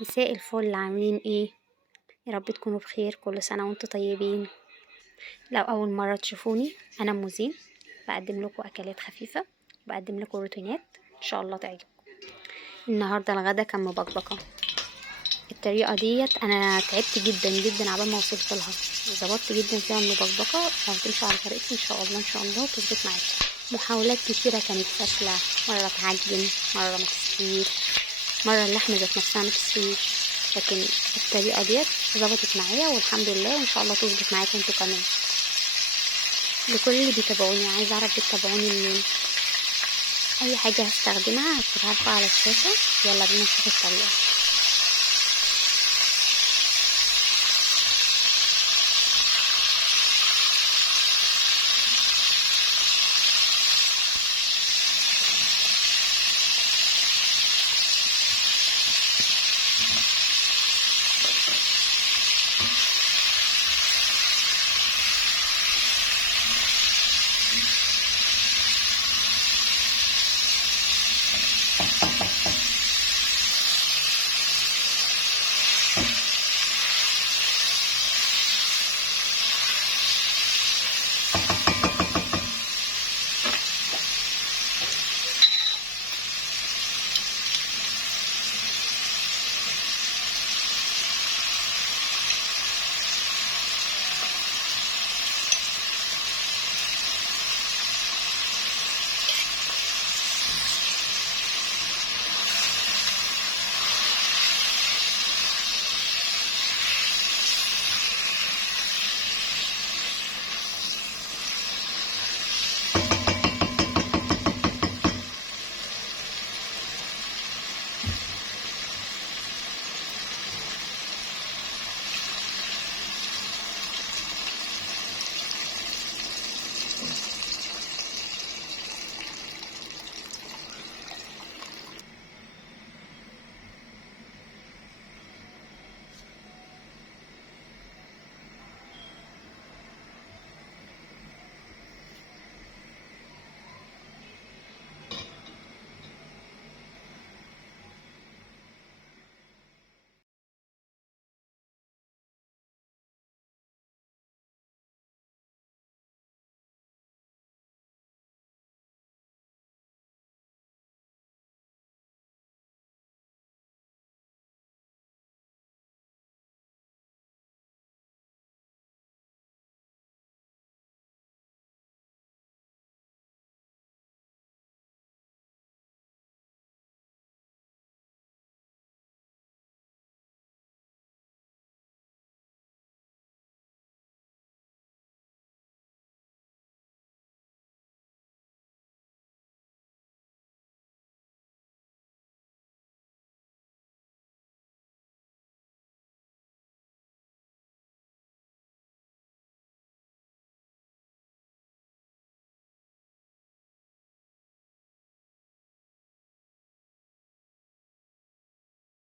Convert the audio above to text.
مساء الفل، عاملين ايه؟ يا رب تكونوا بخير، كل سنة وانتم طيبين. لو أول مرة تشوفوني، أنا موزين، بقدم لكم أكلات خفيفة، بقدم لكم روتينات إن شاء الله تعجبكم. النهاردة الغدا كان مبكبكة. الطريقة ديت أنا تعبت جدا جدا عبال ما وصلت لها، ظبطت جدا فيها المبكبكة. لو تمشوا على طريقتي إن شاء الله تظبط معاكم. محاولات كتيرة كانت فاشلة، مرة تعجن، مرة ما تستويش، مرة اللحمة ذات نفسها ما تستويش، لكن الطريقة ديت ظبطت معايا والحمد لله، وإن شاء الله تظبط معاكم انتوا كمان. لكل اللي بيتابعوني، عايزة أعرف بتتابعوني منين. أي حاجة هستخدمها هكتبها لكم على الشاشة. يلا بينا نشوف الطريقة.